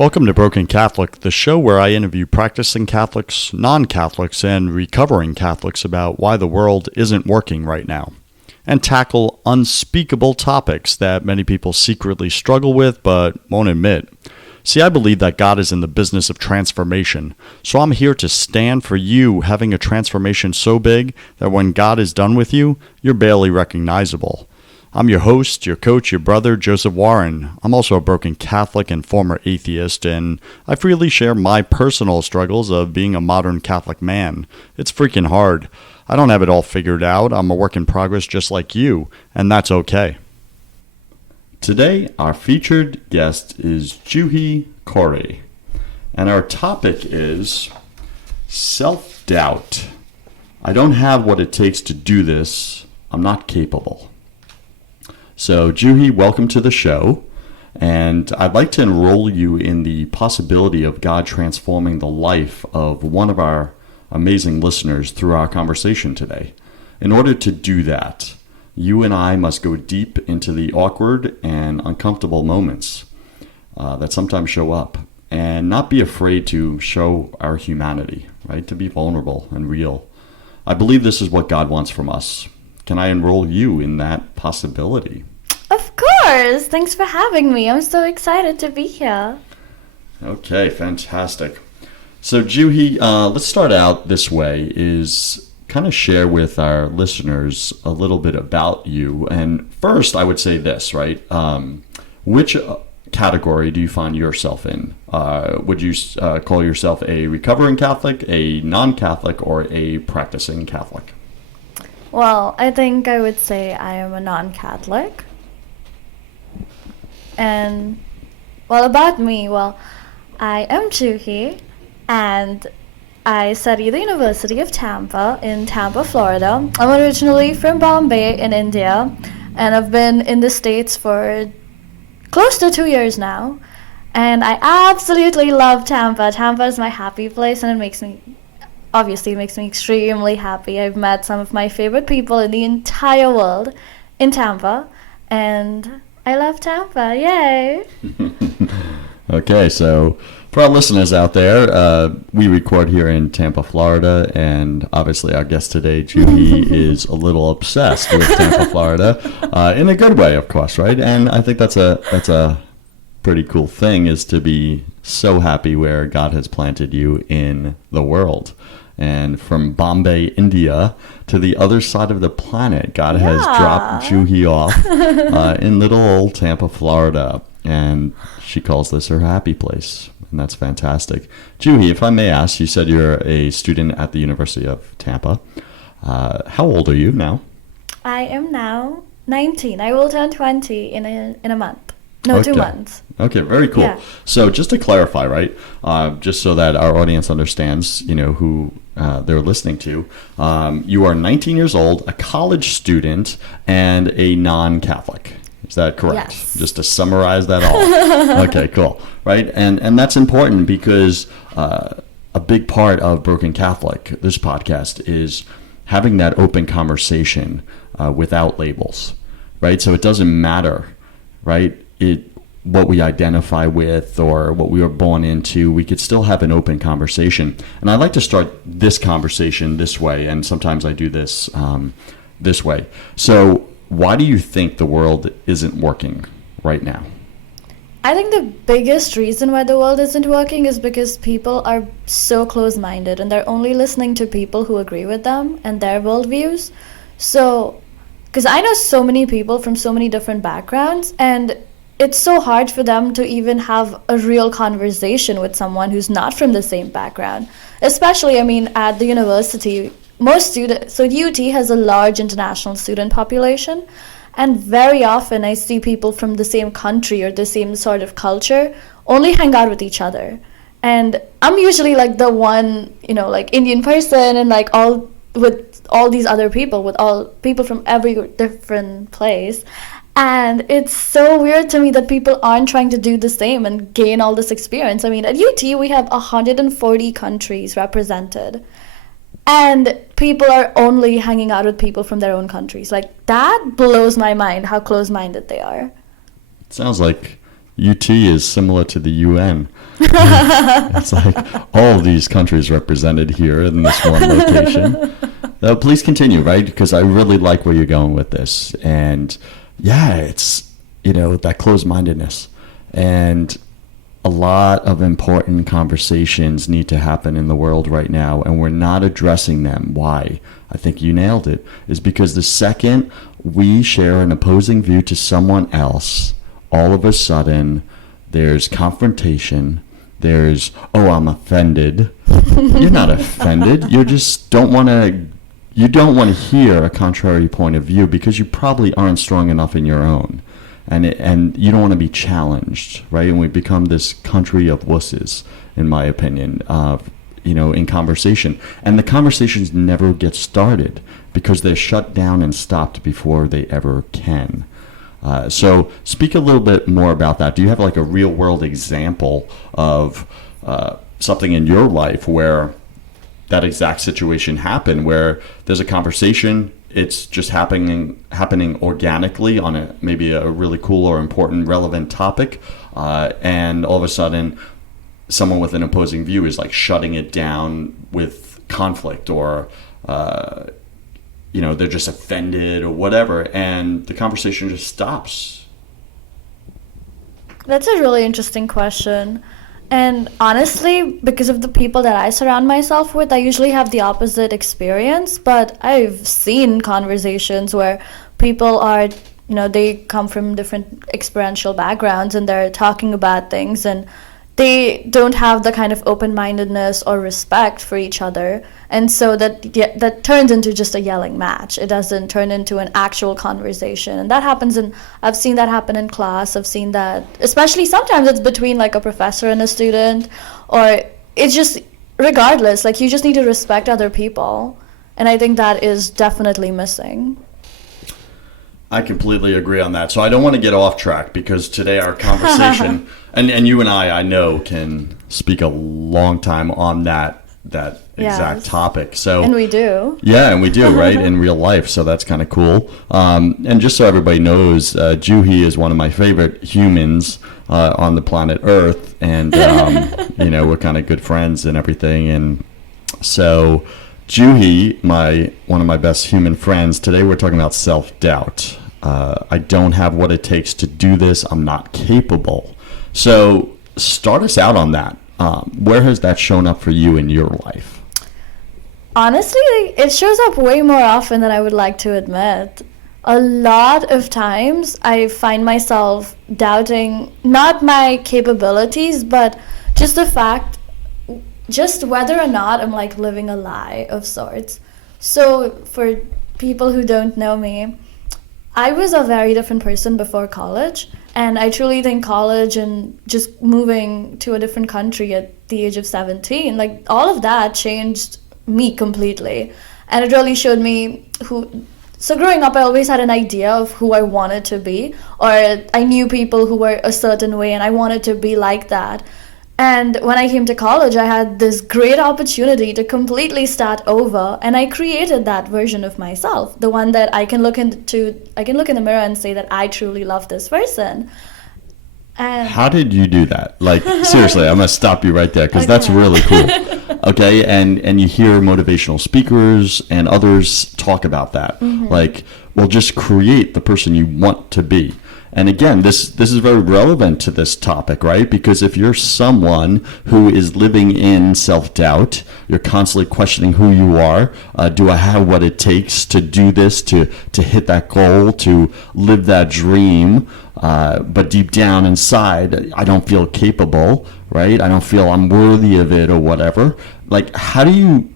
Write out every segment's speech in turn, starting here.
Welcome to Broken Catholic, the show where I interview practicing Catholics, non-Catholics, and recovering Catholics about why the world isn't working right now, and tackle unspeakable topics that many people secretly struggle with but won't admit. See, I believe that God is in the business of transformation, so I'm here to stand for you having a transformation so big that when God is done with you, you're barely recognizable. I'm your host, your coach, your brother, Joseph Warren. I'm also a broken Catholic and former atheist, and I freely share my personal struggles of being a modern Catholic man. It's freaking hard. I don't have it all figured out. I'm a work in progress just like you, and that's okay. Today, our featured guest is Juhi Corey, and our topic is self-doubt. I don't have what it takes to do this. I'm not capable. So, Juhi, welcome to the show, and I'd like to enroll you in the possibility of God transforming the life of one of our amazing listeners through our conversation today. In order to do that, you and I must go deep into the awkward and uncomfortable moments that sometimes show up, and not be afraid to show our humanity, right? To be vulnerable and real. I believe this is what God wants from us. Can I enroll you in that possibility? Of course! Thanks for having me. I'm so excited to be here. Okay, fantastic. So, Juhi, let's start out this way, is kind of share with our listeners a little bit about you. And first, I would say this, right? Which category do you find yourself in? Would you call yourself a recovering Catholic, a non-Catholic, or a practicing Catholic? Well, I think I would say I am a non-Catholic. And, well, about me, I am Juhi, and I study at the University of Tampa in Tampa, Florida. I'm originally from Bombay in India, and I've been in the States for close to 2 years now. And I absolutely love Tampa. Tampa is my happy place, and it makes me extremely happy. I've met some of my favorite people in the entire world in Tampa, and I love Tampa. Yay! Okay, so for our listeners out there, we record here in Tampa, Florida, and obviously our guest today, Juhi, is a little obsessed with Tampa, Florida, in a good way, of course, right? And I think that's a pretty cool thing, is to be so happy where God has planted you in the world. And from Bombay, India, to the other side of the planet, God has dropped Juhi off in little old Tampa, Florida. And she calls this her happy place. And that's fantastic. Juhi, if I may ask, you said you're a student at the University of Tampa. How old are you now? I am now 19. I will turn 20 in a month. No, okay. 2 months. Okay, very cool. Yeah. So just to clarify, right, just so that our audience understands, who they're listening to, you are 19 years old, a college student, and a non-Catholic. Is that correct? Yes. Just to summarize that all. Okay, cool. Right, and that's important because a big part of Broken Catholic, this podcast, is having that open conversation without labels, right? So it doesn't matter, right? What we identify with or what we were born into, we could still have an open conversation. And I like to start this conversation this way, and sometimes I do this this way. So why do you think the world isn't working right now? I think the biggest reason why the world isn't working is because people are so close-minded, and they're only listening to people who agree with them and their worldviews. So, because I know so many people from so many different backgrounds, and it's so hard for them to even have a real conversation with someone who's not from the same background. Especially, at the university, most students, so UT has a large international student population, and very often I see people from the same country or the same sort of culture only hang out with each other. And I'm usually like the one, Indian person, and with all these other people, with all people from every different place. And it's so weird to me that people aren't trying to do the same and gain all this experience. At UT, we have 140 countries represented. And people are only hanging out with people from their own countries. That blows my mind, how close-minded they are. It sounds like UT is similar to the UN. It's like all these countries represented here in this one location. Please continue, right? Because I really like where you're going with this. And yeah, it's, that closed-mindedness. And a lot of important conversations need to happen in the world right now, and we're not addressing them. Why? I think you nailed it. Is because the second we share an opposing view to someone else, all of a sudden there's confrontation. There's, I'm offended. You're not offended. You just don't want to. You don't want to hear a contrary point of view because you probably aren't strong enough in your own. And you don't want to be challenged, right? And we become this country of wusses, in my opinion, in conversation. And the conversations never get started because they're shut down and stopped before they ever can. So speak a little bit more about that. Do you have like a real world example of something in your life where that exact situation happened, where there's a conversation, it's just happening organically on maybe a really cool or important, relevant topic, and all of a sudden, someone with an opposing view is like shutting it down with conflict, or they're just offended or whatever, and the conversation just stops. That's a really interesting question. And honestly, because of the people that I surround myself with, I usually have the opposite experience. But I've seen conversations where people are, they come from different experiential backgrounds and they're talking about things and they don't have the kind of open-mindedness or respect for each other. And so that turns into just a yelling match. It doesn't turn into an actual conversation. And that happens I've seen that happen in class. I've seen that, especially sometimes it's between like a professor and a student, or it's just, regardless, like you just need to respect other people. And I think that is definitely missing. I completely agree on that. So I don't want to get off track because today our conversation, and you and I know, can speak a long time on that exact topic. So, and we do. Yeah, and we do, right, in real life. So that's kind of cool. And just so everybody knows, Juhi is one of my favorite humans on the planet Earth. And, we're kind of good friends and everything. And so Juhi, one of my best human friends, today we're talking about self-doubt. I don't have what it takes to do this. I'm not capable. So start us out on that. Where has that shown up for you in your life? Honestly, it shows up way more often than I would like to admit. A lot of times I find myself doubting not my capabilities, but just the fact, just whether or not I'm like living a lie of sorts. So for people who don't know me, I was a very different person before college. And I truly think college and just moving to a different country at the age of 17, like all of that changed me completely. And it really showed me so growing up, I always had an idea of who I wanted to be, or I knew people who were a certain way and I wanted to be like that. And when I came to college, I had this great opportunity to completely start over, and I created that version of myself, the one that I can look in the mirror and say that I truly love this person. And how did you do that? Like, seriously, I'm going to stop you right there because that's really cool. Okay, and you hear motivational speakers and others talk about that. Mm-hmm. Like, well, just create the person you want to be. And again, this is very relevant to this topic, right? Because if you're someone who is living in self-doubt, you're constantly questioning who you are. Do I have what it takes to do this, to hit that goal, to live that dream? But deep down inside, I don't feel capable, right? I don't feel I'm worthy of it or whatever. Like, how do you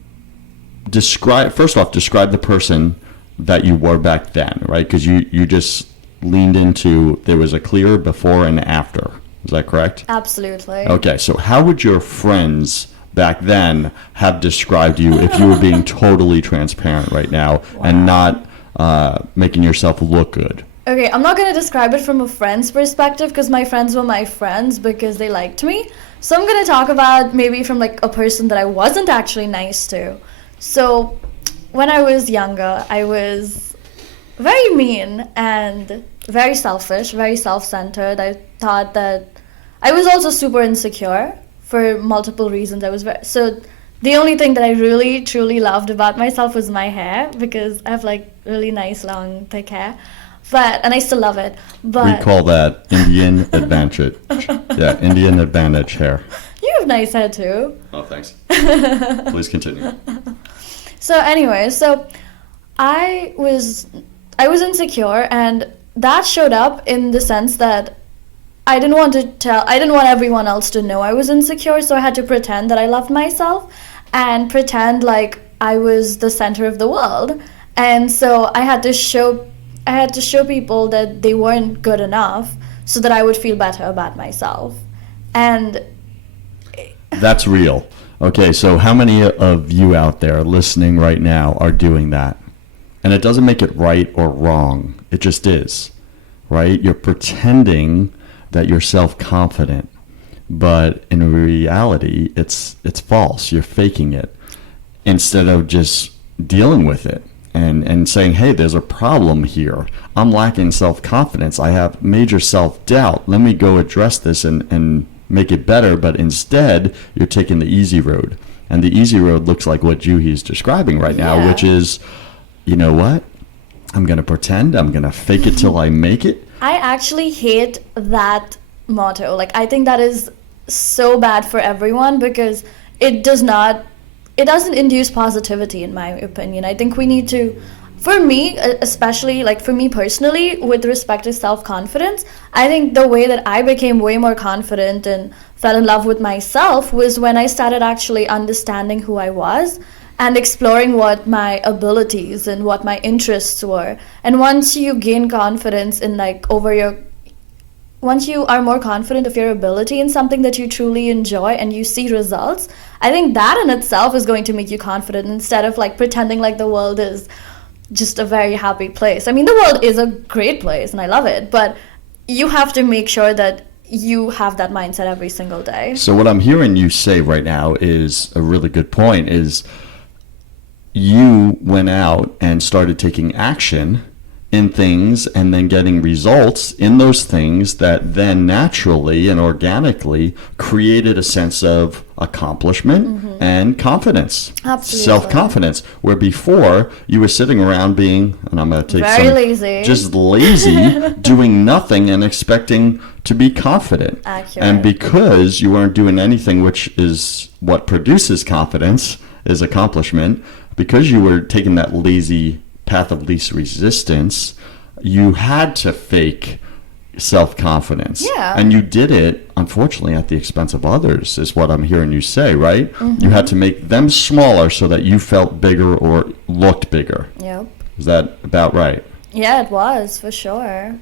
describe the person that you were back then, right? Because you just leaned into, there was a clear before and after. Is that correct? Absolutely. Okay, so how would your friends back then have described you if you were being totally transparent right now and not making yourself look good? Okay, I'm not going to describe it from a friend's perspective because my friends were my friends because they liked me. So I'm going to talk about maybe from like a person that I wasn't actually nice to. So when I was younger, I was very mean and very selfish, very self-centered. I thought that I was also super insecure for multiple reasons. So the only thing that I really truly loved about myself was my hair, because I have like really nice long thick hair. And I still love it. But We call that Indian advantage. Yeah, Indian advantage hair. you have nice hair too. Oh, thanks. Please continue. So anyway, I was insecure, and that showed up in the sense that I didn't want everyone else to know I was insecure, so I had to pretend that I loved myself and pretend like I was the center of the world. And so I had to show people that they weren't good enough so that I would feel better about myself. And That's real. Okay, so how many of you out there listening right now are doing that? And it doesn't make it right or wrong. It just is, right? You're pretending that you're self-confident, but in reality, it's false. You're faking it instead of just dealing with it and saying, hey, there's a problem here. I'm lacking self-confidence. I have major self-doubt. Let me go address this and make it better. But instead, you're taking the easy road. And the easy road looks like what Juhi's describing right now, which is, you know what? I'm going to pretend. I'm going to fake it till I make it. I actually hate that motto. Like, I think that is so bad for everyone, because it doesn't induce positivity, in my opinion. I think we need to, for me, especially, like for me personally, with respect to self-confidence, I think the way that I became way more confident and fell in love with myself was when I started actually understanding who I was and exploring what my abilities and what my interests were. And once you gain confidence in once you are more confident of your ability in something that you truly enjoy and you see results, I think that in itself is going to make you confident, instead of like pretending like the world is just a very happy place. I mean, the world is a great place and I love it, but you have to make sure that you have that mindset every single day. So what I'm hearing you say right now is a really good point, is you went out and started taking action in things and then getting results in those things that then naturally and organically created a sense of accomplishment and confidence. Absolutely. Self-confidence, where before you were sitting around being, and I'm going to take very lazy. Just lazy, doing nothing and expecting to be confident. Accurate. And because you weren't doing anything, which is what produces confidence, is accomplishment, because you were taking that lazy path of least resistance, you had to fake self-confidence. Yeah. And you did it, unfortunately, at the expense of others, is what I'm hearing you say, right? You had to make them smaller so that you felt bigger or looked bigger. Yep. Is that about right? Yeah, it was, for sure.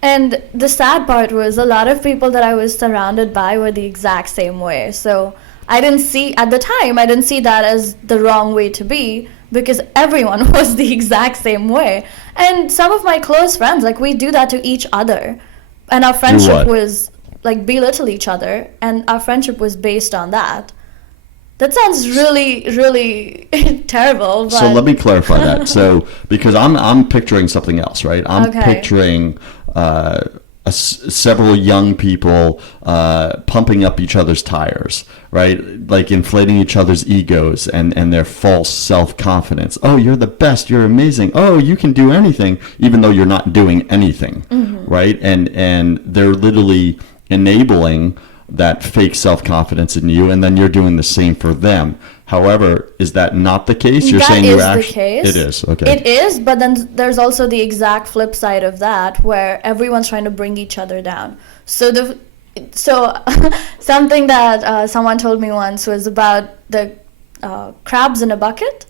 And the sad part was a lot of people that I was surrounded by were the exact same way. So at the time, I didn't see that as the wrong way to be, because everyone was the exact same way. And some of my close friends, like, we do that to each other. And our friendship was, like, belittle each other. And our friendship was based on that. That sounds really, really terrible. But So let me clarify that. So, because I'm picturing something else, right? I'm picturing several young people pumping up each other's tires, right? Like inflating each other's egos and their false self-confidence. Oh, you're the best. You're amazing. Oh, you can do anything, even though you're not doing anything, right? And they're literally enabling that fake self-confidence in you, and then you're doing the same for them. However, is that not the case? You're saying you actually... the case. It is, okay. It is, but then there's also the exact flip side of that, where everyone's trying to bring each other down. So something that someone told me once was about the crabs in a bucket.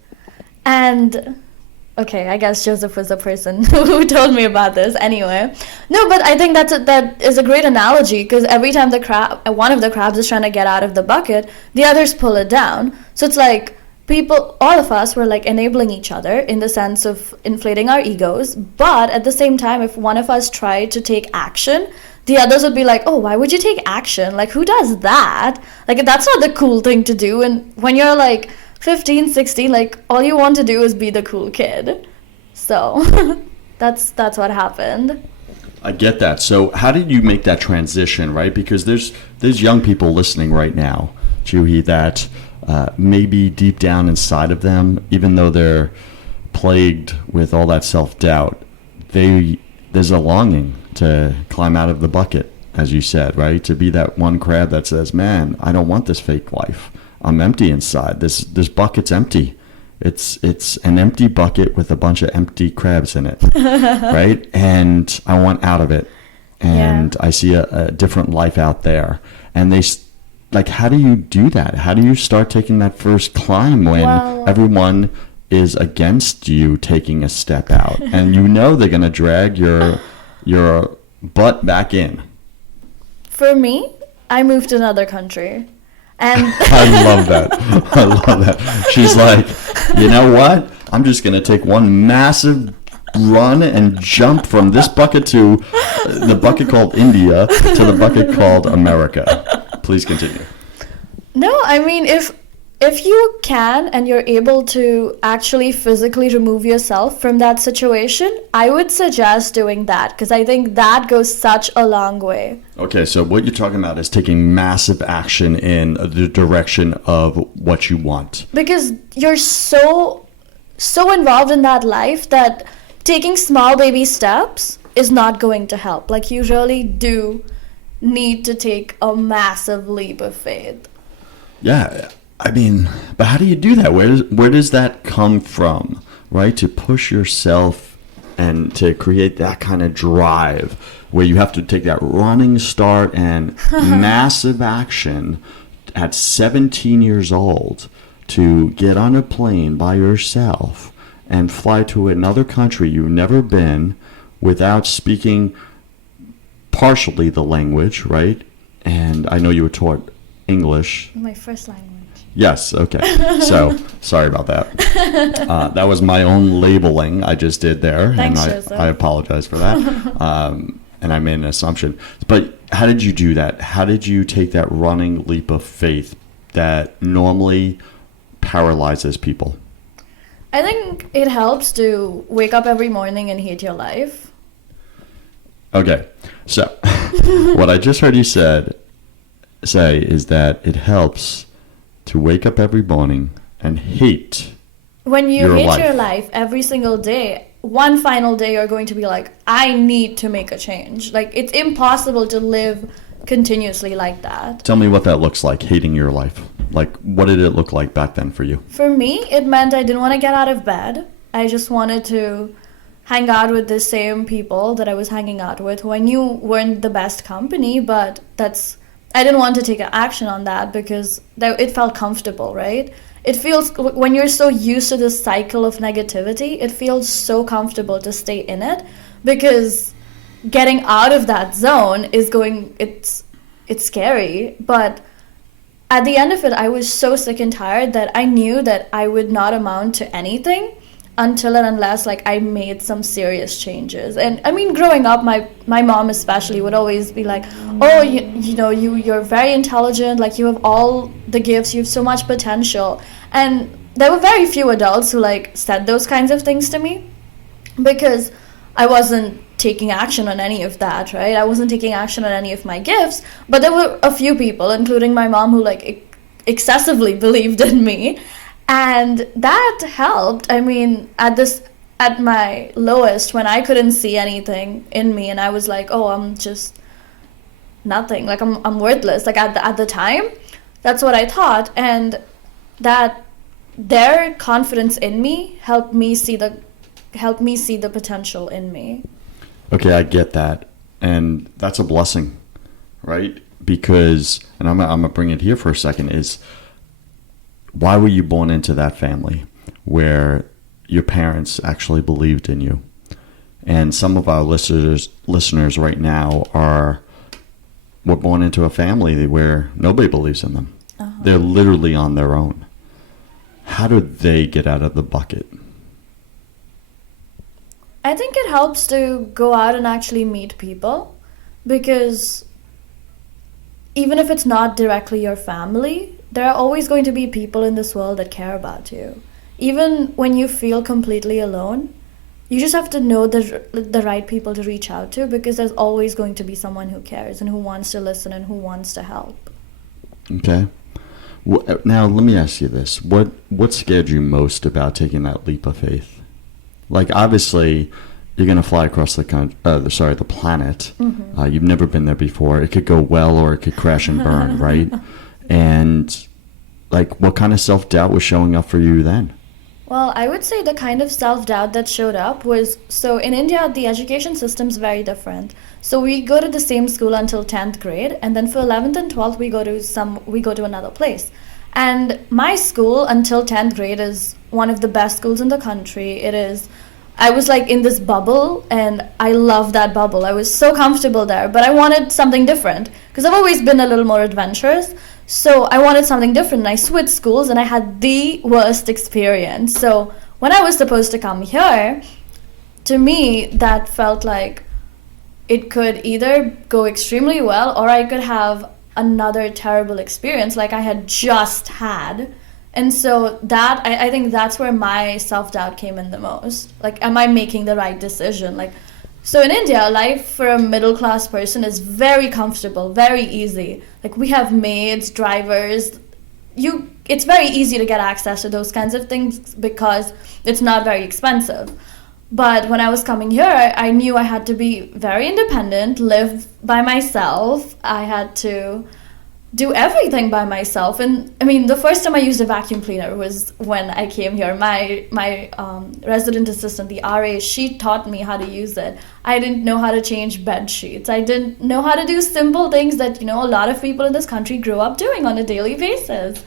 And okay, I guess Joseph was the person who told me about this. Anyway, no, but I think that is a great analogy, because every time one of the crabs is trying to get out of the bucket, the others pull it down. So it's like all of us were like enabling each other in the sense of inflating our egos. But at the same time, if one of us tried to take action, the others would be like, oh, why would you take action? Like, who does that? Like, that's not the cool thing to do. And when you're like 15, 16, like, all you want to do is be the cool kid. So that's what happened. I get that. So how did you make that transition, right? Because there's young people listening right now, Juhi, that maybe deep down inside of them, even though they're plagued with all that self-doubt, there's a longing to climb out of the bucket, as you said, right? To be that one crab that says, man, I don't want this fake life. I'm empty inside. This bucket's empty. It's an empty bucket with a bunch of empty crabs in it, right? And I want out of it. And I see a different life out there. And like, how do you do that? How do you start taking that first climb when everyone is against you taking a step out? And you know they're going to drag your butt back in. For me, I moved to another country. And I love that. I love that. She's like, you know what? I'm just going to take one massive run and jump from this bucket to the bucket called India to the bucket called America. Please continue. No, I mean, if you can and you're able to actually physically remove yourself from that situation, I would suggest doing that, because I think that goes such a long way. Okay, so what you're talking about is taking massive action in the direction of what you want. Because you're so involved in that life that taking small baby steps is not going to help. Like, you really do need to take a massive leap of faith. Yeah. I mean, but how do you do that? Where does that come from, right? To push yourself and to create that kind of drive where you have to take that running start and massive action at 17 years old to get on a plane by yourself and fly to another country you've never been without speaking partially the language, right? And I know you were taught English. My first language. Yes, okay. So, sorry about that. That was my own labeling I just did there. Thanks, and I apologize for that. And I made an assumption. But how did you do that? How did you take that running leap of faith that normally paralyzes people? I think it helps to wake up every morning and hate your life. Okay, so what I just heard you say is that it helps to wake up every morning and hate when you your hate life. your life every single day, one final day you're going to be like, I need to make a change. Like, it's impossible to live continuously like that. Tell me what that looks like, hating your life. Like, what did it look like back then for you? For me, it meant I didn't want to get out of bed. I just wanted to hang out with the same people that I was hanging out with, who I knew weren't the best company, but I didn't want to take action on that because it felt comfortable, right? It feels, when you're so used to this cycle of negativity, it feels so comfortable to stay in it, because getting out of that zone it's scary. But at the end of it, I was so sick and tired that I knew that I would not amount to anything until and unless, like, I made some serious changes. And I mean, growing up, my mom especially would always be like, oh, you're very intelligent, like, you have all the gifts, you have so much potential. And there were very few adults who, like, said those kinds of things to me, because I wasn't taking action on any of that, right? I wasn't taking action on any of my gifts, but there were a few people, including my mom, who, like, excessively believed in me. And that helped. I mean, at my lowest, when I couldn't see anything in me and I was like, oh, I'm just nothing, like, I'm worthless, like, at the time, that's what I thought. And that their confidence in me helped me see the potential in me. Okay, I get that. And that's a blessing, right? Because, and I'm going to bring it here for a second, is why were you born into that family where your parents actually believed in you? And some of our listeners right now were born into a family where nobody believes in them. Uh-huh. They're literally on their own. How do they get out of the bucket? I think it helps to go out and actually meet people, because even if it's not directly your family, there are always going to be people in this world that care about you. Even when you feel completely alone, you just have to know the right people to reach out to, because there's always going to be someone who cares and who wants to listen and who wants to help. Okay. Now, let me ask you this. What scared you most about taking that leap of faith? Like, obviously, you're going to fly across the planet. Mm-hmm. You've never been there before. It could go well or it could crash and burn, right? And, like, what kind of self-doubt was showing up for you then? Well, I would say the kind of self-doubt that showed up was, so in India, the education system's very different. So we go to the same school until 10th grade, and then for 11th and 12th, we go to another place. And my school until 10th grade is one of the best schools in the country. I was like in this bubble, and I love that bubble. I was so comfortable there, but I wanted something different because I've always been a little more adventurous. So I wanted something different. And I switched schools, and I had the worst experience. So when I was supposed to come here, to me, that felt like it could either go extremely well, or I could have another terrible experience like I had just had. And so that, I think that's where my self-doubt came in the most. Like, am I making the right decision? Like, so in India, life for a middle-class person is very comfortable, very easy. Like, we have maids, drivers. It's very easy to get access to those kinds of things because it's not very expensive. But when I was coming here, I knew I had to be very independent, live by myself. I had to do everything by myself. And I mean, the first time I used a vacuum cleaner was when I came here. My resident assistant, the RA, she taught me how to use it. I didn't know how to change bed sheets. I didn't know how to do simple things that, a lot of people in this country grew up doing on a daily basis.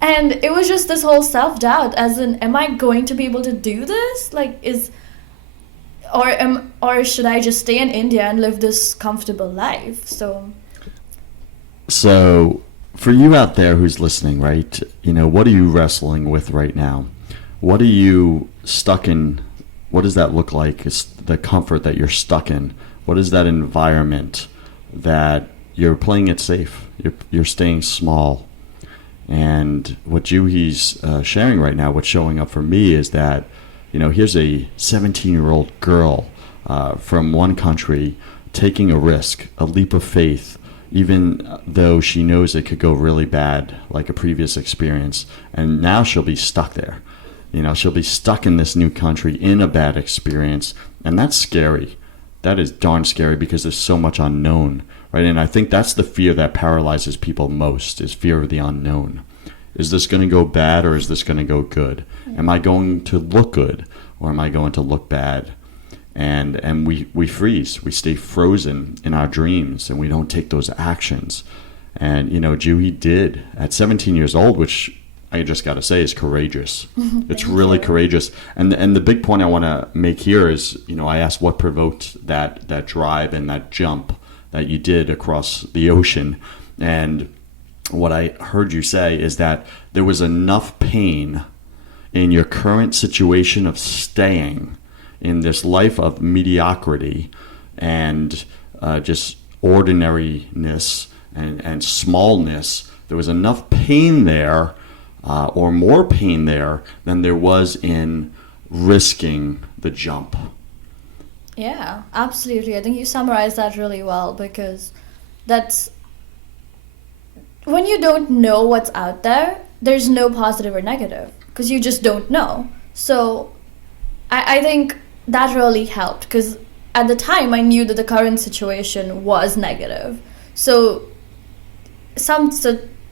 And it was just this whole self-doubt, as in, am I going to be able to do this? Like, or should I just stay in India and live this comfortable life? So, for you out there who's listening, right, what are you wrestling with right now? What are you stuck in? What does that look like? It's the comfort that you're stuck in. What is that environment that you're playing it safe? You're staying small. And what Juhi's sharing right now, what's showing up for me is that, here's a 17-year-old girl from one country taking a risk, a leap of faith, even though she knows it could go really bad, like a previous experience. And now she'll be stuck there. She'll be stuck in this new country in a bad experience. And that's scary. That is darn scary because there's so much unknown, right? And I think that's the fear that paralyzes people most, is fear of the unknown. Is this going to go bad, or is this going to go good? Am I going to look good, or am I going to look bad? And we freeze. We stay frozen in our dreams, and we don't take those actions. And, Juhi did at 17 years old, which I just got to say is courageous. It's really courageous. And the big point I want to make here is, I asked what provoked that drive and that jump that you did across the ocean. And what I heard you say is that there was enough pain in your current situation of staying in this life of mediocrity and just ordinariness and smallness. There was enough pain there, or more pain there, than there was in risking the jump. Yeah, absolutely. I think you summarized that really well, because that's when you don't know what's out there, there's no positive or negative, because you just don't know. So I think that really helped, because at the time I knew that the current situation was negative. So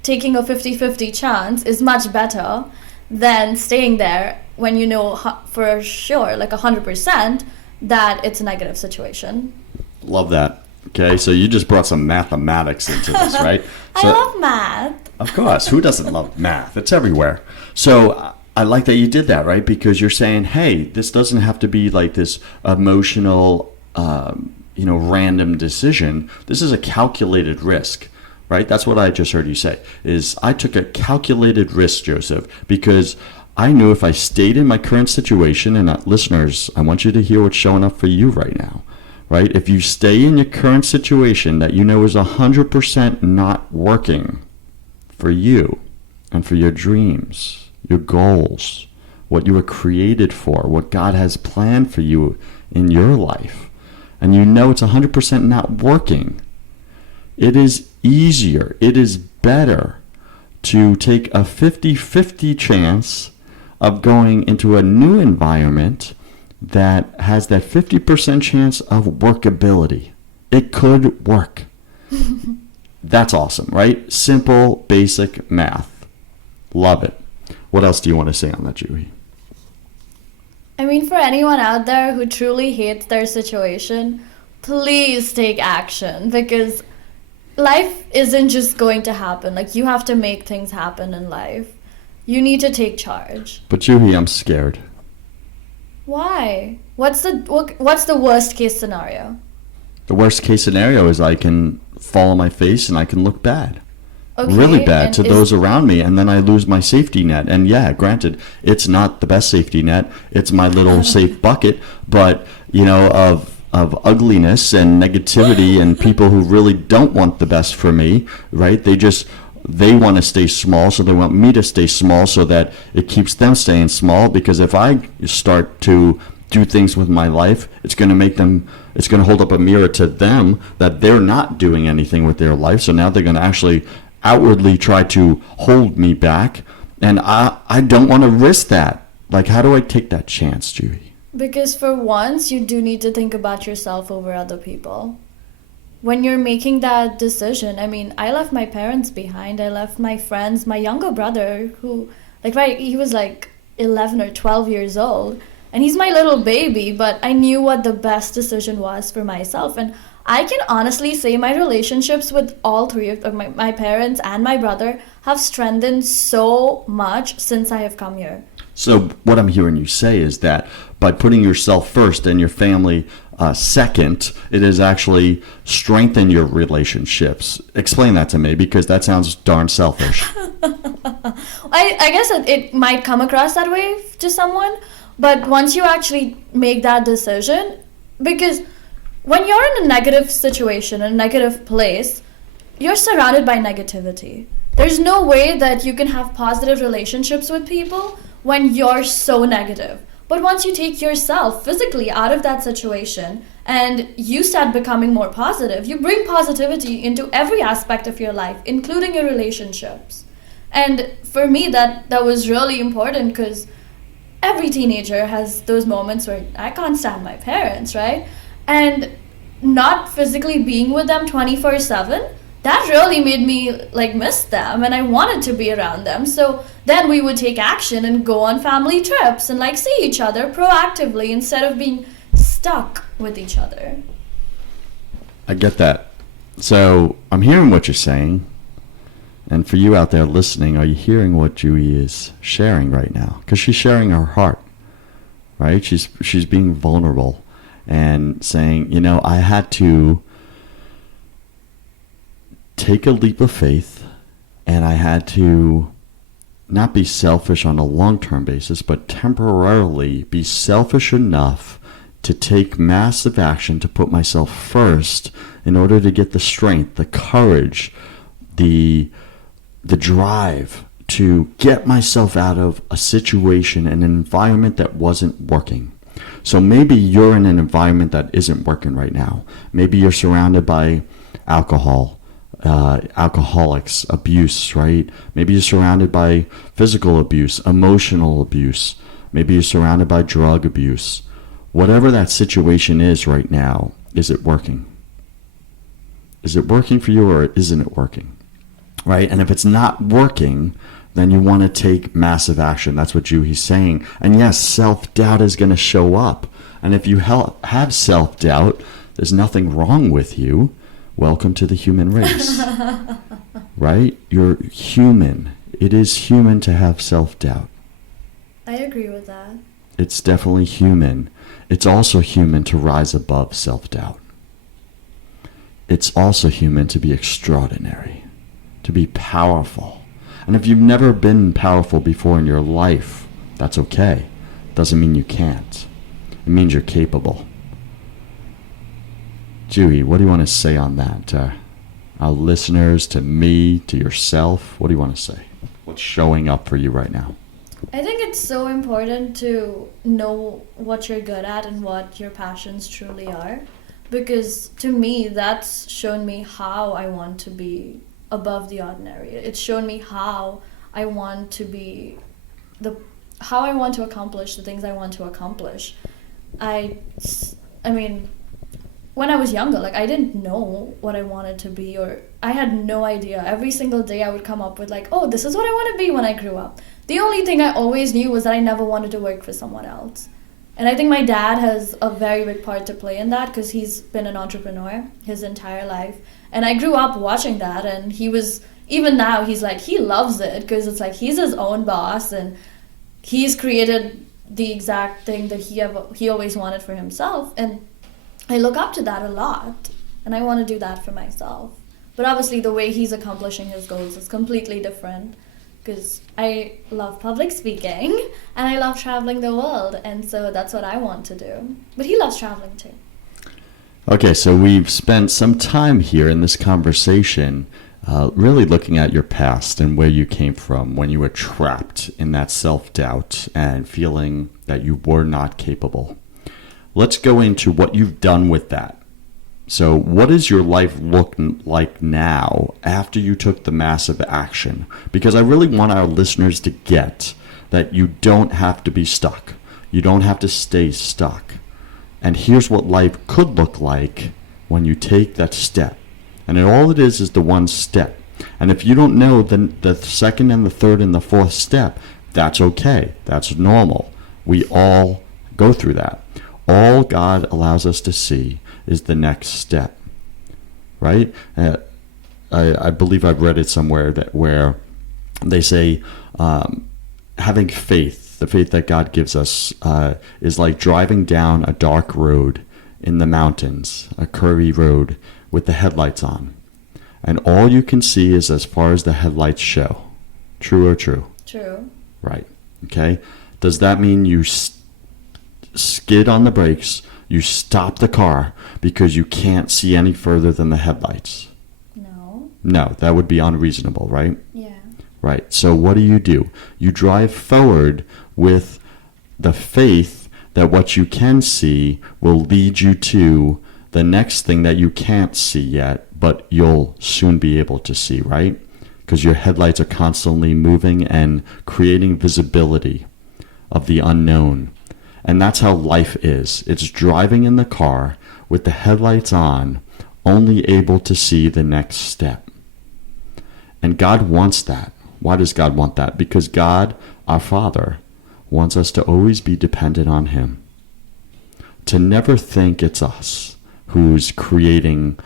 taking a 50-50 chance is much better than staying there when you know for sure, like 100%, that it's a negative situation. Love that. Okay, so you just brought some mathematics into this, right? I love math. Of course. Who doesn't love math? It's everywhere. So I like that you did that, right? Because you're saying, hey, this doesn't have to be like this emotional, random decision. This is a calculated risk, right? That's what I just heard you say, is I took a calculated risk, Joseph, because I knew if I stayed in my current situation, and listeners, I want you to hear what's showing up for you right now, right? If you stay in your current situation that you know is 100% not working for you and for your dreams, your goals, what you were created for, what God has planned for you in your life, and you know it's 100% not working, it is easier, it is better to take a 50-50 chance of going into a new environment that has that 50% chance of workability. It could work. That's awesome, right? Simple, basic math. Love it. What else do you want to say on that, Juhi? I mean, for anyone out there who truly hates their situation, please take action, because life isn't just going to happen. Like, you have to make things happen in life. You need to take charge. But Juhi, I'm scared. Why? What's the worst case scenario? The worst case scenario is I can fall on my face and I can look bad. Okay, really bad to those around me, and then I lose my safety net. And yeah, granted, it's not the best safety net. It's my little safe bucket, but of ugliness and negativity and people who really don't want the best for me, right? They want to stay small, so they want me to stay small so that it keeps them staying small, because if I start to do things with my life, it's going to hold up a mirror to them that they're not doing anything with their life. So now they're going to actually outwardly try to hold me back, and I don't want to risk that. Like, how do I take that chance, Juhi? Because for once, you do need to think about yourself over other people. When you're making that decision, I mean, I left my parents behind. I left my friends, my younger brother, who, he was 11 or 12 years old. And he's my little baby, but I knew what the best decision was for myself. And I can honestly say my relationships with all three of my parents and my brother have strengthened so much since I have come here. So what I'm hearing you say is that by putting yourself first and your family second, it has actually strengthened your relationships. Explain that to me, because that sounds darn selfish. I guess it might come across that way to someone, but once you actually make that decision, because when you're in a negative situation, a negative place, you're surrounded by negativity. There's no way that you can have positive relationships with people when you're so negative. But once you take yourself physically out of that situation and you start becoming more positive, you bring positivity into every aspect of your life, including your relationships. And for me, that was really important, because every teenager has those moments where I can't stand my parents, right? And not physically being with them 24/7, that really made me miss them, and I wanted to be around them. So then we would take action and go on family trips and see each other proactively instead of being stuck with each other. I get that. So I'm hearing what you're saying. And for you out there listening, are you hearing what Juhi is sharing right now? Because she's sharing her heart, right? She's being vulnerable and saying, I had to take a leap of faith, and I had to not be selfish on a long-term basis, but temporarily be selfish enough to take massive action to put myself first in order to get the strength, the courage, the drive to get myself out of a situation, an environment that wasn't working. So maybe you're in an environment that isn't working right now. Maybe you're surrounded by alcoholics, abuse, right? Maybe you're surrounded by physical abuse, emotional abuse. Maybe you're surrounded by drug abuse. Whatever that situation is right now, is it working? Is it working for you, or isn't it working? Right? And if it's not working, then you want to take massive action. That's what Juhi's saying. And yes, self-doubt is going to show up. And if you have self-doubt, there's nothing wrong with you. Welcome to the human race. Right? You're human. It is human to have self-doubt. I agree with that. It's definitely human. It's also human to rise above self-doubt. It's also human to be extraordinary, to be powerful. And if you've never been powerful before in your life, that's okay. Doesn't mean you can't. It means you're capable. Juhi, what do you want to say on that? To our listeners, to me, to yourself? What do you want to say? What's showing up for you right now? I think it's so important to know what you're good at and what your passions truly are. Because to me, that's shown me how I want to be above the ordinary. It's shown me how I want to be the how I want to accomplish the things I want to accomplish. I, I mean, when I was younger, like I didn't know what I wanted to be, or I had no idea. Every single day I would come up with like, oh, this is what I want to be when I grew up. The only thing I always knew was that I never wanted to work for someone else. And I think my dad has a very big part to play in that because he's been an entrepreneur his entire life. And I grew up watching that, and he was, even now, he's like, he loves it because it's like he's his own boss and he's created the exact thing that he always wanted for himself. And I look up to that a lot, and I want to do that for myself. But obviously the way he's accomplishing his goals is completely different because I love public speaking and I love traveling the world, and so that's what I want to do. But he loves traveling too. Okay, so we've spent some time here in this conversation really looking at your past and where you came from when you were trapped in that self-doubt and feeling that you were not capable. Let's go into what you've done with that. So what does your life look like now after you took the massive action? Because I really want our listeners to get that you don't have to be stuck. You don't have to stay stuck. And here's what life could look like when you take that step. And all it is the one step. And if you don't know the second and the third and the fourth step, that's okay. That's normal. We all go through that. All God allows us to see is the next step, right? I believe I've read it somewhere that where they say having faith, the faith that God gives us, is like driving down a dark road in the mountains, a curvy road with the headlights on. And all you can see is as far as the headlights show. True or true? True. Right. Okay. Does that mean you skid on the brakes, you stop the car because you can't see any further than the headlights? No. No, that would be unreasonable, right? Yeah. Right. So what do? You drive forward with the faith that what you can see will lead you to the next thing that you can't see yet, but you'll soon be able to see, right? Because your headlights are constantly moving and creating visibility of the unknown. And that's how life is. It's driving in the car with the headlights on, only able to see the next step. And God wants that. Why does God want that? Because God, our Father, wants us to always be dependent on Him. To never think it's us who's creating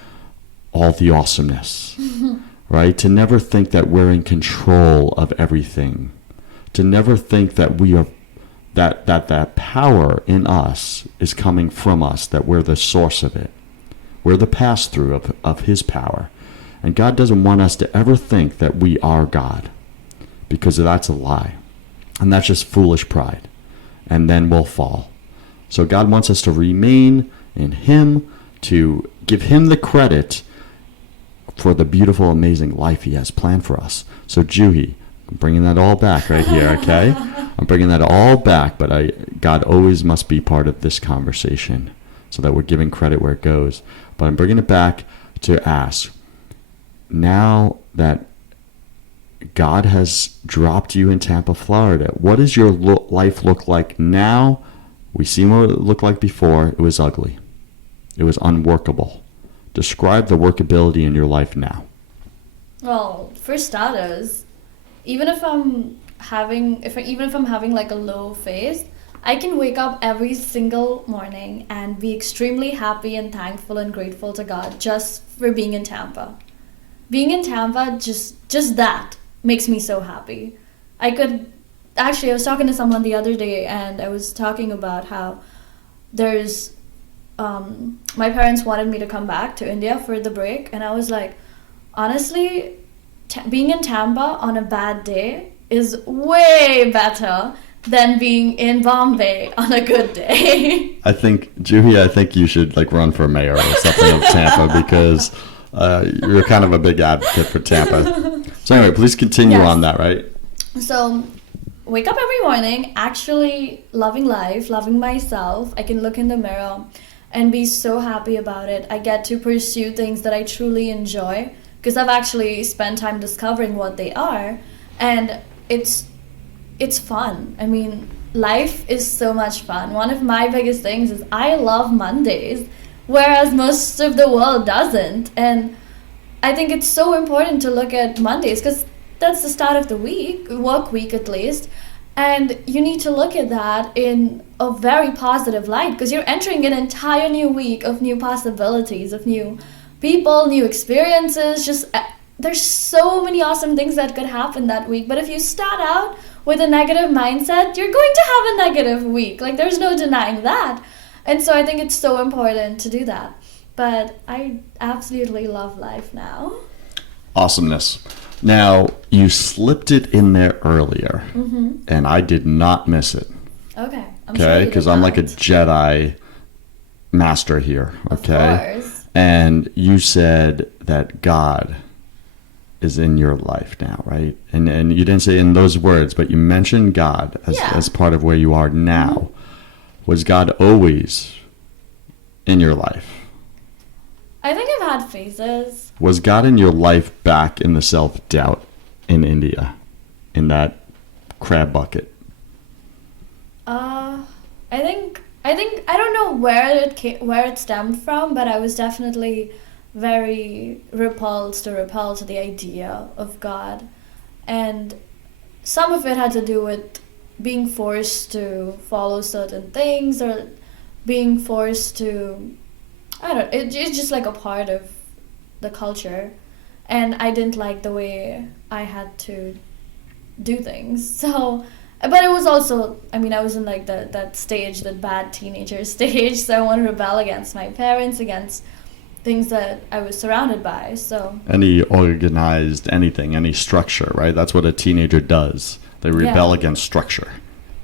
all the awesomeness, right? To never think that we're in control of everything. To never think that we are that power in us is coming from us, that we're the source of it. We're the pass-through of His power. And God doesn't want us to ever think that we are God, because that's a lie. And that's just foolish pride. And then we'll fall. So God wants us to remain in Him, to give Him the credit for the beautiful, amazing life He has planned for us. So Juhi, I'm bringing that all back right here, okay? I'm bringing that all back, but God always must be part of this conversation so that we're giving credit where it goes. But I'm bringing it back to ask, now that God has dropped you in Tampa, Florida, what does your life look like now? We see what it looked like before. It was ugly. It was unworkable. Describe the workability in your life now. Well, for starters, even if I'm having like a low phase, I can wake up every single morning and be extremely happy and thankful and grateful to God just for being in Tampa. Being in Tampa, just that makes me so happy. I was talking to someone the other day, and I was talking about how there's my parents wanted me to come back to India for the break, and I was like, honestly, being in Tampa on a bad day is way better than being in Bombay on a good day. I think you should run for mayor or something of Tampa, because you're kind of a big advocate for Tampa. So anyway, please continue on that, right? So wake up every morning actually loving life, loving myself. I can look in the mirror and be so happy about it. I get to pursue things that I truly enjoy because I've actually spent time discovering what they are, and it's fun. I mean, life is so much fun. One of my biggest things is I love Mondays, whereas most of the world doesn't. And I think it's so important to look at Mondays because that's the start of the week, work week at least. And you need to look at that in a very positive light because you're entering an entire new week of new possibilities, of new people, new experiences. Just there's so many awesome things that could happen that week. But if you start out with a negative mindset, you're going to have a negative week. Like, there's no denying that. And so I think it's so important to do that. But I absolutely love life now. Awesomeness. Now, you slipped it in there earlier, and I did not miss it. Okay. Okay, because I'm like a Jedi master here. Okay. Of course. And you said that God is in your life now, right? And you didn't say in those words, but you mentioned God as part of where you are now. Was God always in your life? I think I've had phases. Was God in your life back in the self-doubt in India, in that crab bucket? I think I don't know where it stemmed from, but I was definitely very repelled to the idea of God, and some of it had to do with being forced to follow certain things or being forced to, it's just like a part of the culture, and I didn't like the way I had to do things. So, but it was also, I mean, I was in like that stage, that bad teenager stage, so I want to rebel against my parents, against things that I was surrounded by. So any organized anything, any structure, right? That's what a teenager does. They rebel against structure,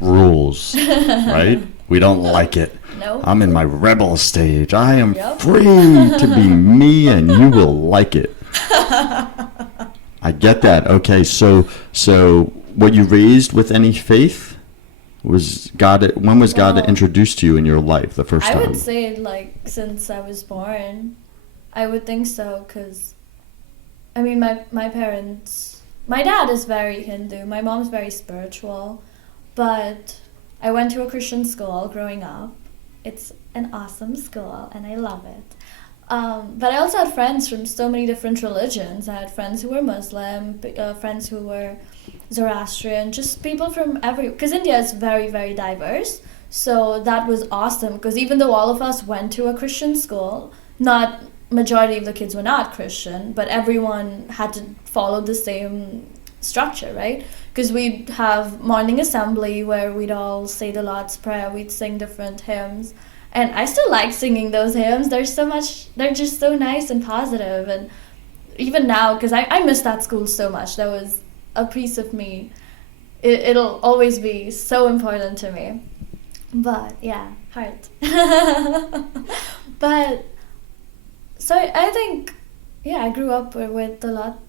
rules, right? We don't like it. No. I'm in my rebel stage. I am free to be me, and you will like it. I get that. Okay, so were you raised with any faith? Was God? When was God introduced to you in your life the first time? I would say like since I was born. I would think so, because I mean my parents, my dad is very Hindu, my mom's very spiritual, but I went to a Christian school growing up. It's an awesome school and I love it. But I also had friends from so many different religions. I had friends who were Muslim, friends who were Zoroastrian, just people from because India is very, very diverse. So that was awesome, because even though all of us went to a Christian school, not majority of the kids were not Christian, but everyone had to follow the same structure, right? Because we'd have morning assembly where we'd all say the Lord's Prayer, we'd sing different hymns. And I still like singing those hymns. They're just so nice and positive. And even now, because I miss that school so much, that was a piece of me. It'll always be so important to me. But yeah, heart. But so I think, I grew up with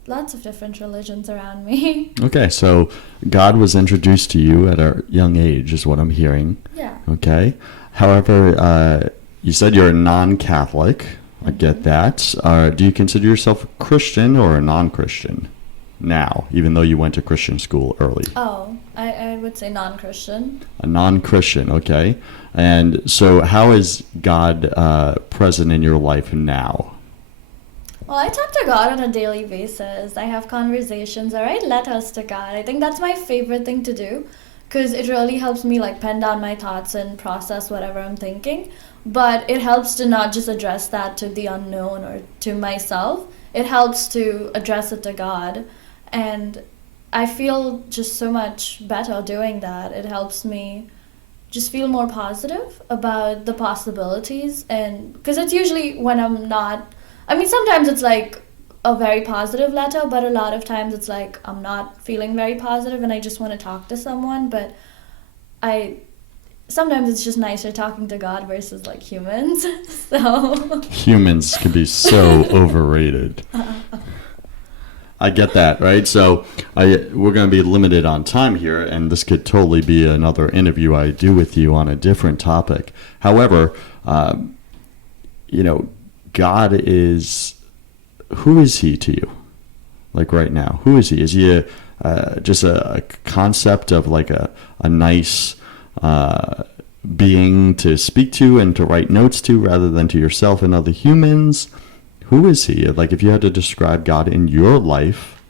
lots of different religions around me. Okay, so God was introduced to you at a young age, is what I'm hearing. Yeah. Okay. However, you said you're a non-Catholic. I get that. Do you consider yourself a Christian or a non-Christian now, even though you went to Christian school early? Oh, I would say non-Christian. A non-Christian, okay. And so how is God present in your life now? Well, I talk to God on a daily basis. I have conversations, or I let us to God. I think that's my favorite thing to do, because it really helps me like pen down my thoughts and process whatever I'm thinking. But it helps to not just address that to the unknown or to myself. It helps to address it to God. And I feel just so much better doing that. It helps me just feel more positive about the possibilities. And because it's usually when I'm not, I mean, sometimes it's like a very positive letter, but a lot of times it's like I'm not feeling very positive and I just want to talk to someone. But sometimes it's just nicer talking to God versus like humans. So humans can be so overrated. I get that, right? So we're going to be limited on time here, and this could totally be another interview I do with you on a different topic. However, God is, who is he to you? Like right now, who is he? Is he just a concept of like a nice being to speak to and to write notes to rather than to yourself and other humans? Who is he? Like if you had to describe God in your life,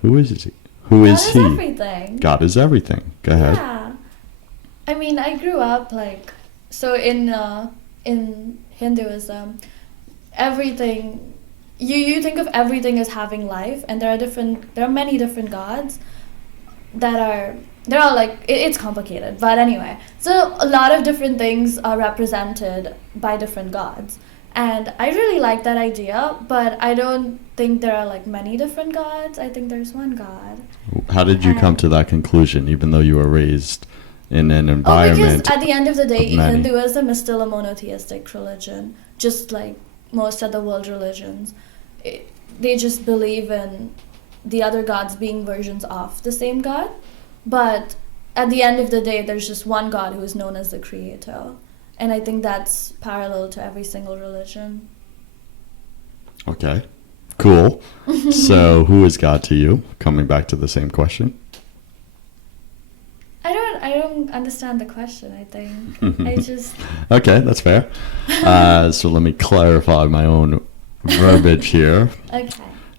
who is he? Who is he? God is everything. God is everything. Go ahead. Yeah. I mean, I grew up in Hinduism, everything, you think of everything as having life, and there are many different gods they're all like, it's complicated, but anyway, so a lot of different things are represented by different gods, and I really like that idea, but I don't think there are like many different gods. I think there's one God. How did you come to that conclusion, even though you were raised in an environment? Because at the end of the day, Hinduism is still a monotheistic religion, just like most other world religions. They just believe in the other gods being versions of the same God, but at the end of the day, there's just one God who is known as the Creator, and I think that's parallel to every single religion. Okay, cool. So who is God to you? Coming back to the same question. I don't understand the question, I think. I just... Okay, that's fair. So let me clarify my own verbiage here. Okay.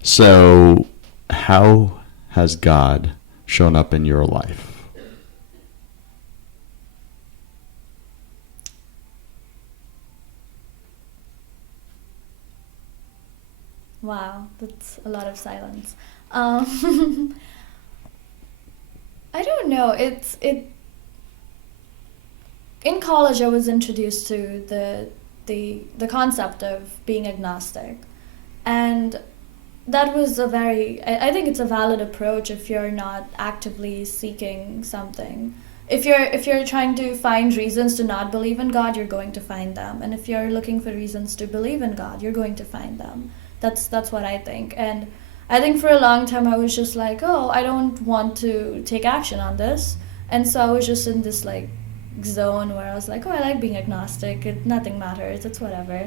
So how has God shown up in your life? Wow, that's a lot of silence. I don't know. In college, I was introduced to the concept of being agnostic, and that was I think it's a valid approach if you're not actively seeking something. If you're trying to find reasons to not believe in God, you're going to find them, and if you're looking for reasons to believe in God, you're going to find them. That's what I think. And I think for a long time I was just like, oh, I don't want to take action on this. And so I was just in this like zone where I was like, oh, I like being agnostic. Nothing matters. It's whatever.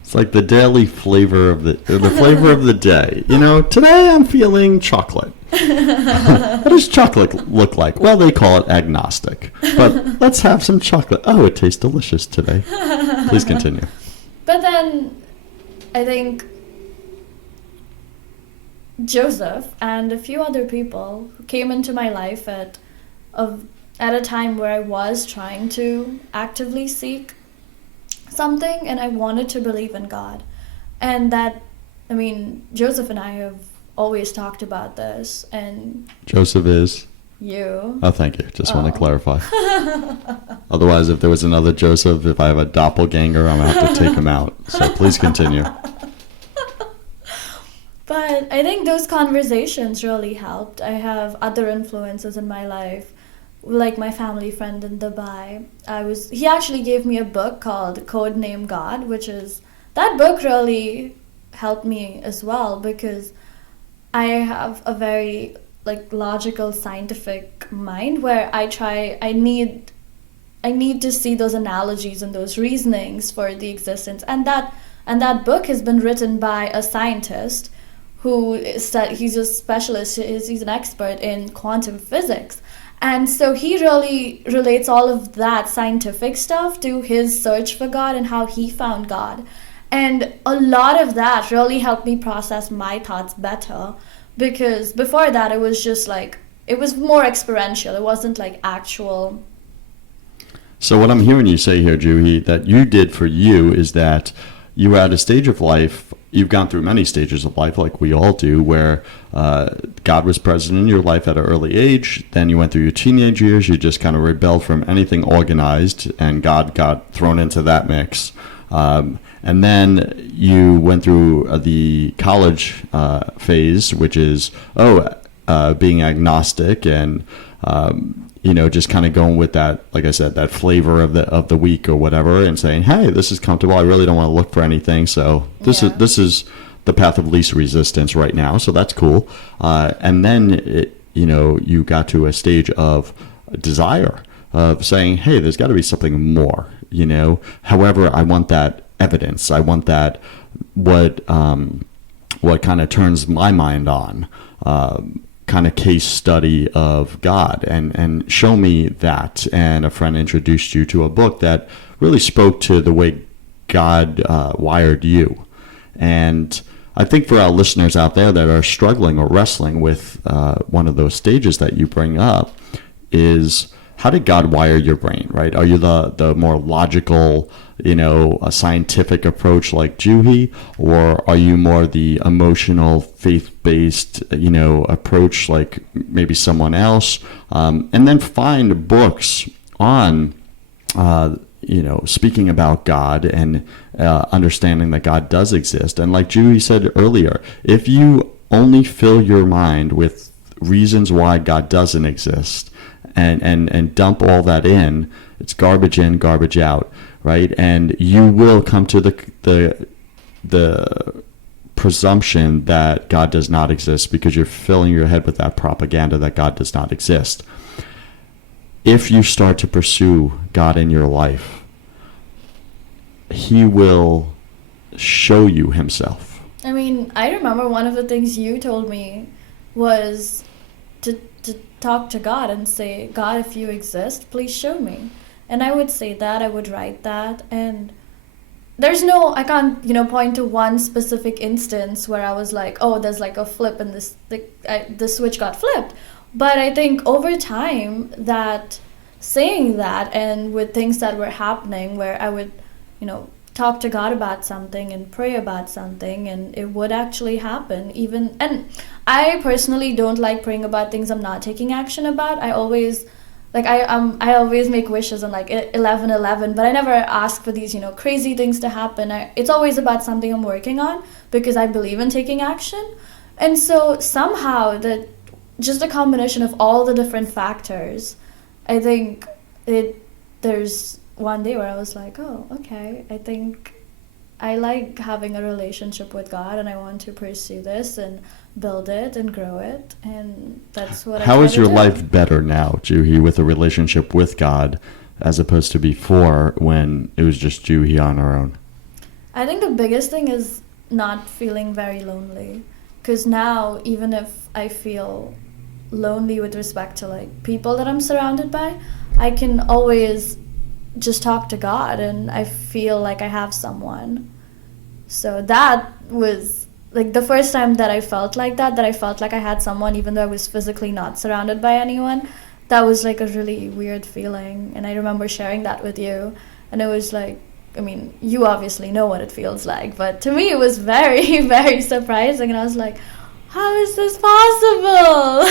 It's like the daily flavor of the flavor of the day. Today I'm feeling chocolate. What does chocolate look like? Well, they call it agnostic. But let's have some chocolate. Oh, it tastes delicious today. Please continue. But then I think Joseph and a few other people who came into my life at a time where I was trying to actively seek something and I wanted to believe in God. And Joseph and I have always talked about this. And Joseph is? You. Oh, thank you. Just want to clarify. Otherwise, if there was another Joseph, if I have a doppelganger, I'm going to have to take him out. So please continue. But I think those conversations really helped. I have other influences in my life, like my family friend in Dubai. He actually gave me a book called Codename God, that book really helped me as well, because I have a very logical, scientific mind where I need to see those analogies and those reasonings for the existence. And that book has been written by a scientist he's a specialist, he's an expert in quantum physics. And so he really relates all of that scientific stuff to his search for God and how he found God. And a lot of that really helped me process my thoughts better, because before that it was just it was more experiential. It wasn't actual. So what I'm hearing you say here, Juhi, that you did for you is that you were at a stage of life, you've gone through many stages of life like we all do, where God was present in your life at an early age. Then you went through your teenage years, you just kind of rebelled from anything organized, and God got thrown into that mix. And then you went through the college phase, which is, being agnostic and, just kind of going with that, like I said, that flavor of the week or whatever, and saying, hey, this is comfortable. I really don't want to look for anything. So this is the path of least resistance right now, so that's cool. And then, you got to a stage of desire, of saying, hey, there's got to be something more, However, I want that evidence. I want that what kind of turns my mind on, kind of case study of God, and show me that. And a friend introduced you to a book that really spoke to the way God wired you. And I think for our listeners out there that are struggling or wrestling with one of those stages that you bring up is, how did God wire your brain, right? Are you the more logical, a scientific approach like Juhi, or are you more the emotional, faith-based, approach like maybe someone else? And then find books on, speaking about God and understanding that God does exist. And like Juhi said earlier, if you only fill your mind with reasons why God doesn't exist, and dump all that in, it's garbage in, garbage out, right? And you will come to the presumption that God does not exist because you're filling your head with that propaganda that God does not exist. If you start to pursue God in your life, He will show you Himself. I mean, I remember one of the things you told me was to talk to God and say, God, if you exist, please show me. And I would say that, I would write that, and I can't, point to one specific instance where I was like, oh, there's like a flip and the switch got flipped. But I think over time that saying that, and with things that were happening where I would, talk to God about something and pray about something, and it would actually happen. And I personally don't like praying about things I'm not taking action about. I always make wishes on like 11/11, but I never ask for these crazy things to happen. It's always about something I'm working on because I believe in taking action. And so somehow just a combination of all the different factors, I think there's one day where I was like, oh, okay, I think I like having a relationship with God, and I want to pursue this and build it and grow it, and that's what How is your life better now, Juhi, with a relationship with God as opposed to before when it was just Juhi on her own? I think the biggest thing is not feeling very lonely, because now even if I feel lonely with respect to like people that I'm surrounded by, I can always just talk to God, and I feel like I have someone. So that was like the first time that I felt like that I felt like I had someone even though I was physically not surrounded by anyone. That was like a really weird feeling, and I remember sharing that with you, and it was like, I mean, you obviously know what it feels like, but to me it was very, very surprising, and I was like, how is this possible?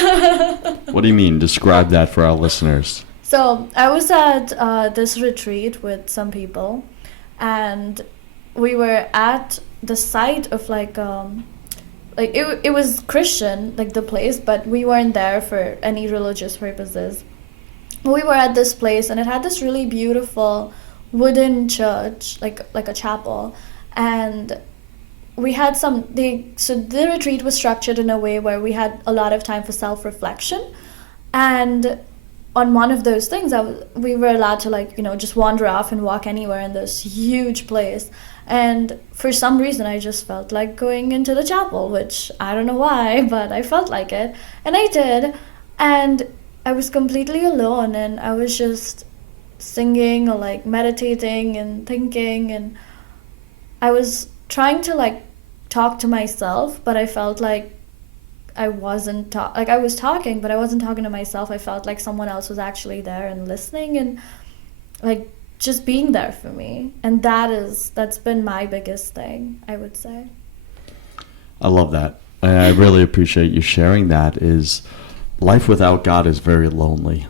What do you mean? Describe that for our listeners. So I was at this retreat with some people, and we were at the site of it was Christian, like the place, but we weren't there for any religious purposes. We were at this place, and it had this really beautiful wooden church, like a chapel, and we had so the retreat was structured in a way where we had a lot of time for self-reflection, and on one of those things, we were allowed to just wander off and walk anywhere in this huge place. And for some reason, I just felt like going into the chapel, which I don't know why, but I felt like it. And I did. And I was completely alone, and I was just singing or like meditating and thinking. And I was trying to talk to myself, but I felt like I wasn't I was talking, but I wasn't talking to myself. I felt like someone else was actually there and listening and just being there for me. And that's been my biggest thing, I would say. I love that. I really appreciate you sharing that. Is life without God is very lonely.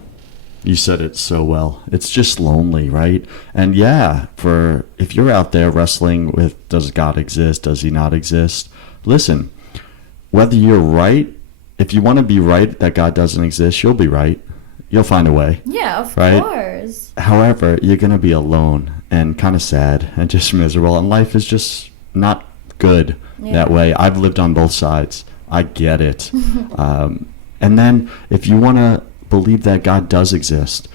You said it so well. It's just lonely, right? And yeah, if you're out there wrestling with, does God exist? Does He not exist? Listen, whether you're right, if you want to be right that God doesn't exist, you'll be right. You'll find a way. Yeah, of right? course. However, you're going to be alone and kind of sad and just miserable, and life is just not good that way. I've lived on both sides. I get it. And then if you want to believe that God does exist,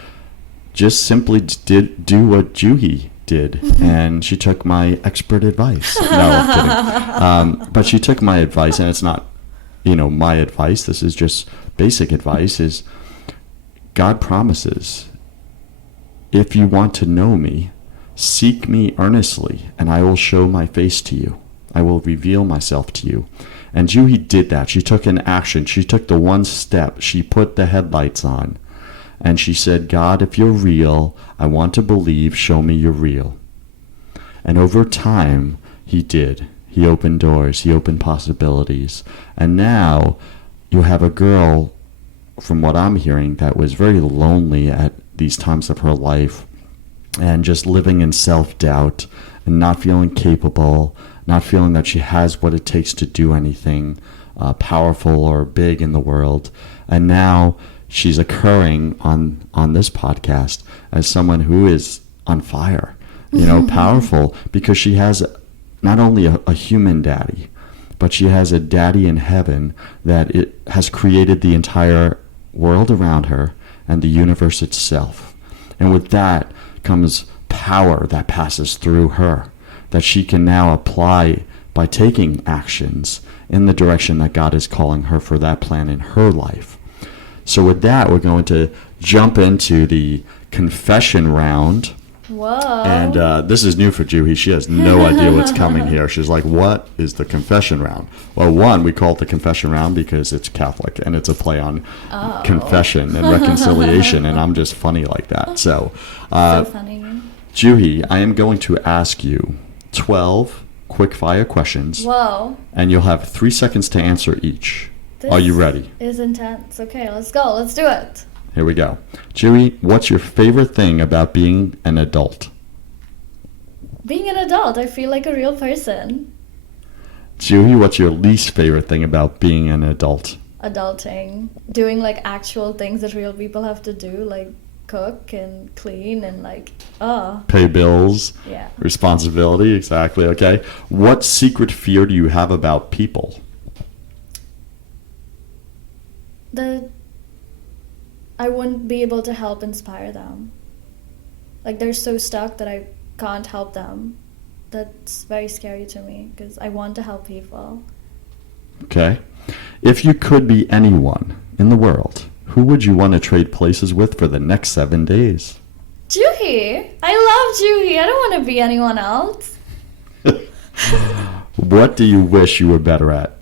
just simply do what Juhi did, and she took my expert advice. No, I'm kidding. But she took my advice, and it's not, my advice. This is just basic advice. Is God promises, if you want to know me, seek me earnestly, and I will show my face to you. I will reveal myself to you. And Juhi did that. She took an action. She took the one step. She put the headlights on. And she said, God, if you're real, I want to believe. Show me you're real. And over time, he did. He opened doors. He opened possibilities. And now you have a girl, from what I'm hearing, that was very lonely at these times of her life and just living in self-doubt and not feeling capable, not feeling that she has what it takes to do anything powerful or big in the world. And now she's occurring on this podcast as someone who is on fire, powerful, because she has not only a human daddy, but she has a daddy in heaven that it has created the entire world around her and the universe itself. And with that comes power that passes through her, that she can now apply by taking actions in the direction that God is calling her for that plan in her life. So with that, we're going to jump into the confession round. Whoa. And this is new for Juhi. She has no idea what's coming here. She's like, what is the confession round? Well, one, we call it the confession round because it's Catholic, and it's a play on confession and reconciliation, and I'm just funny like that. So funny. Juhi, I am going to ask you 12 quick-fire questions. Whoa. And you'll have 3 seconds to answer each. Are you ready? This is intense. Okay, let's go. Let's do it. Here we go. Juhi, what's your favorite thing about being an adult? Being an adult, I feel like a real person. Juhi, what's your least favorite thing about being an adult? Adulting. Doing like actual things that real people have to do, like cook and clean and pay bills. Yeah. Responsibility, exactly. Okay. What secret fear do you have about people? That I wouldn't be able to help inspire them. Like they're so stuck that I can't help them. That's very scary to me because I want to help people. Okay. If you could be anyone in the world, who would you want to trade places with for the next 7 days? Juhi! I love Juhi! I don't want to be anyone else. What do you wish you were better at?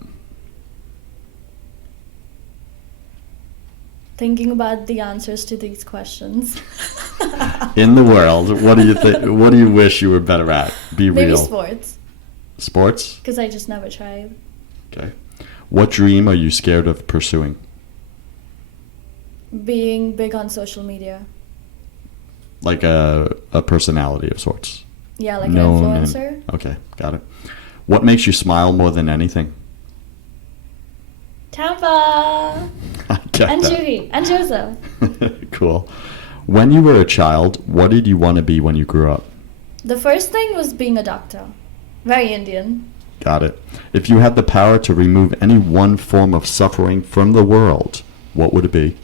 Thinking about the answers to these questions. In the world, what do you think? What do you wish you were better at? Be Maybe real. sports. Sports? Because I just never tried. Okay. What dream are you scared of pursuing? Being big on social media. Like a personality of sorts. Yeah, like an influencer. Okay, got it. What makes you smile more than anything? Tampa! And Juhi. And Joseph. Cool. When you were a child, what did you want to be when you grew up? The first thing was being a doctor. Very Indian. Got it. If you had the power to remove any one form of suffering from the world, what would it be?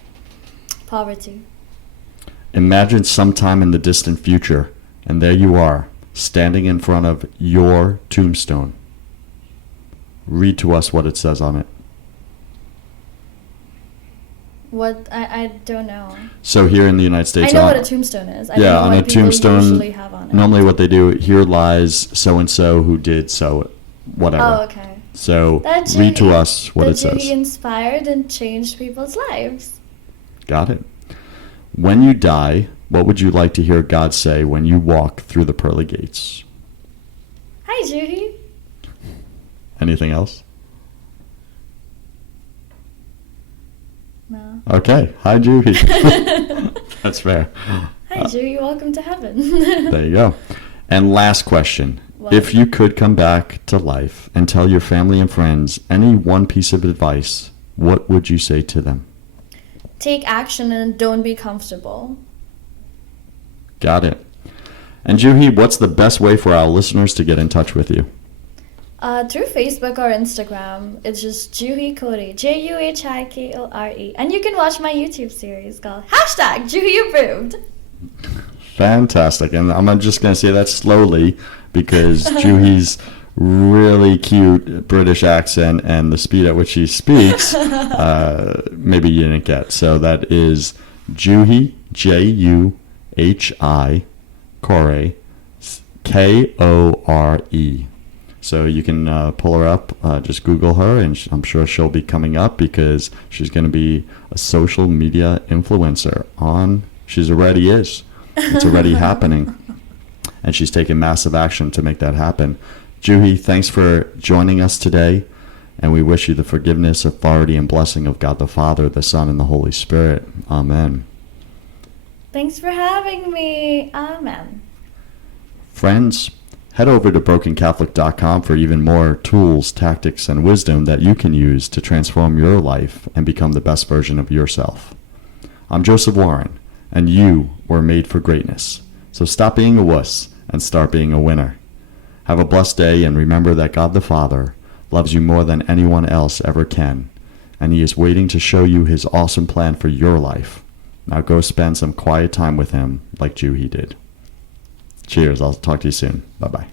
Poverty. Imagine sometime in the distant future, and there you are, standing in front of your tombstone. Read to us what it says on it. What? I don't know. So here in the United States... I know what a tombstone is. I yeah, don't know on what a tombstone, usually have on it. normally what they do, here lies so-and-so who did so, whatever. Oh, okay. So read to us what it says. He inspired and changed people's lives. Got it. When you die, what would you like to hear God say when you walk through the pearly gates? Hi, Juhi. Anything else? No. Okay. Hi, Juhi. That's fair. Hi, Juhi. Welcome to heaven. There you go. And last question. What? If you could come back to life and tell your family and friends any one piece of advice, what would you say to them? Take action and don't be comfortable. Got it. And Juhi, what's the best way for our listeners to get in touch with you? Through Facebook or Instagram, it's just Juhi Kore, Juhikore. And you can watch my YouTube series called Juhi Approved. Fantastic. And I'm just going to say that slowly because Juhi's really cute British accent and the speed at which she speaks, maybe you didn't get. So that is Juhi, Juhi, Kore, Kore. So you can pull her up, just Google her, and I'm sure she'll be coming up because she's going to be a social media influencer she already is. It's already happening. And she's taking massive action to make that happen. Juhi, thanks for joining us today, and we wish you the forgiveness, authority, and blessing of God the Father, the Son, and the Holy Spirit. Amen. Thanks for having me. Amen. Friends, head over to brokencatholic.com for even more tools, tactics, and wisdom that you can use to transform your life and become the best version of yourself. I'm Joseph Warren, and you were made for greatness. So stop being a wuss and start being a winner. Have a blessed day, and remember that God the Father loves you more than anyone else ever can, and He is waiting to show you His awesome plan for your life. Now go spend some quiet time with Him like Juhi did. Cheers. I'll talk to you soon. Bye-bye.